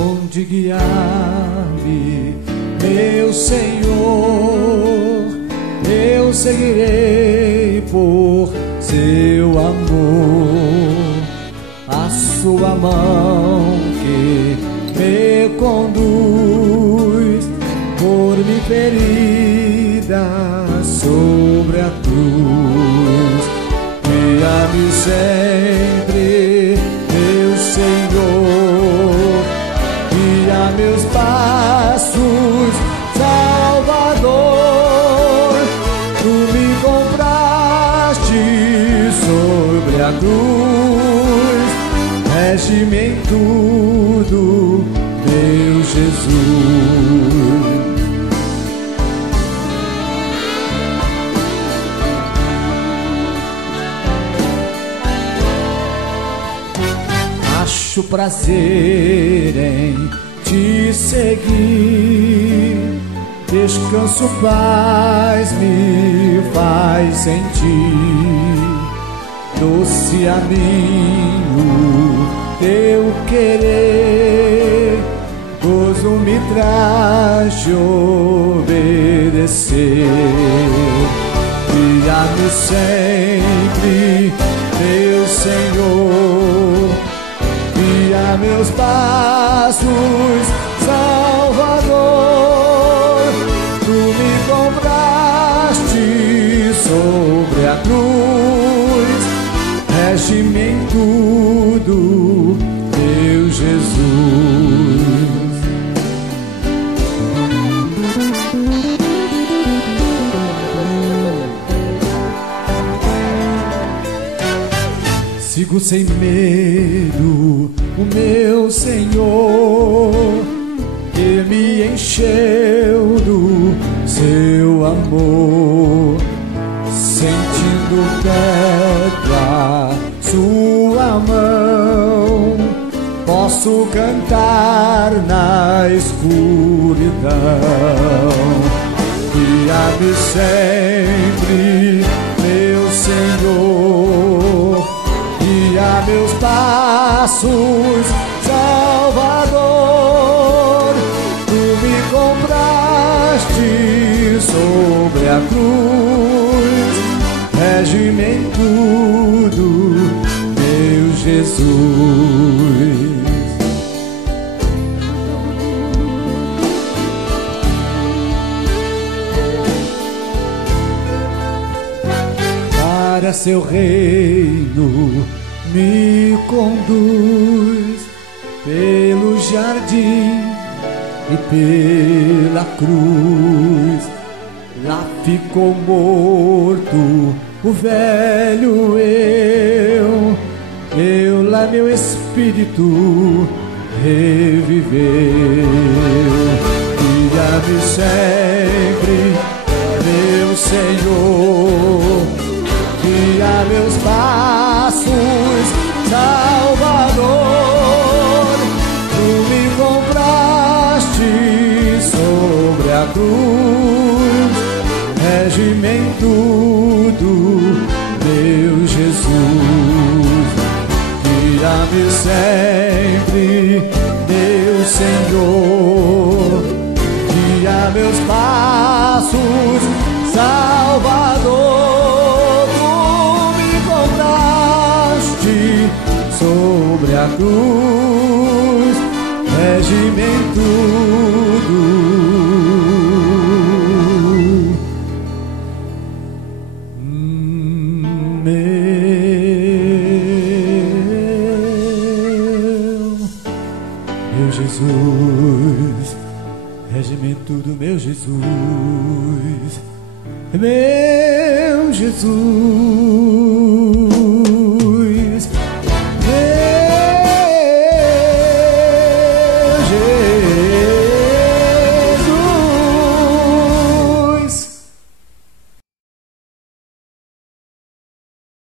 Onde guiar-me, meu Senhor, eu seguirei por seu amor. A sua mão que me conduz por minha ferida sobre a cruz. Guia-me sempre, meu Senhor, guia meus passos, Salvador. Tu me compraste sobre a cruz, rege-me em tudo, meu Jesus. Acho prazer em te seguir, descanso, paz me faz sentir. Doce amigo, teu querer, gozo me traz de obedecer. Guia-me sempre, meu Senhor, guia meus passos, Salvador. Tu me compraste sobre a cruz, rege-me em tudo, meu Jesus. Sigo sem medo o meu Senhor, que me encheu do seu amor. Sentindo perto a sua mão, posso cantar na escuridão. Guia-me sempre, meu Senhor, guia meus passos, Salvador. Tu me compraste sobre a cruz, rege-me em tudo, meu Jesus. Para seu reino me conduz pelo jardim e pela cruz. Lá ficou morto o velho eu lá meu espírito reviveu. Guia-me sempre, meu Senhor, guia meus passos, Salvador. Tu me compraste sobre a cruz, rege-me em tudo, meu Jesus. Guia-me sempre, meu Senhor, guia meus passos, Salvador. Tu me compraste sobre a cruz, rege-me em tudo, meu Jesus. Rege-me em tudo, meu Jesus, meu Jesus.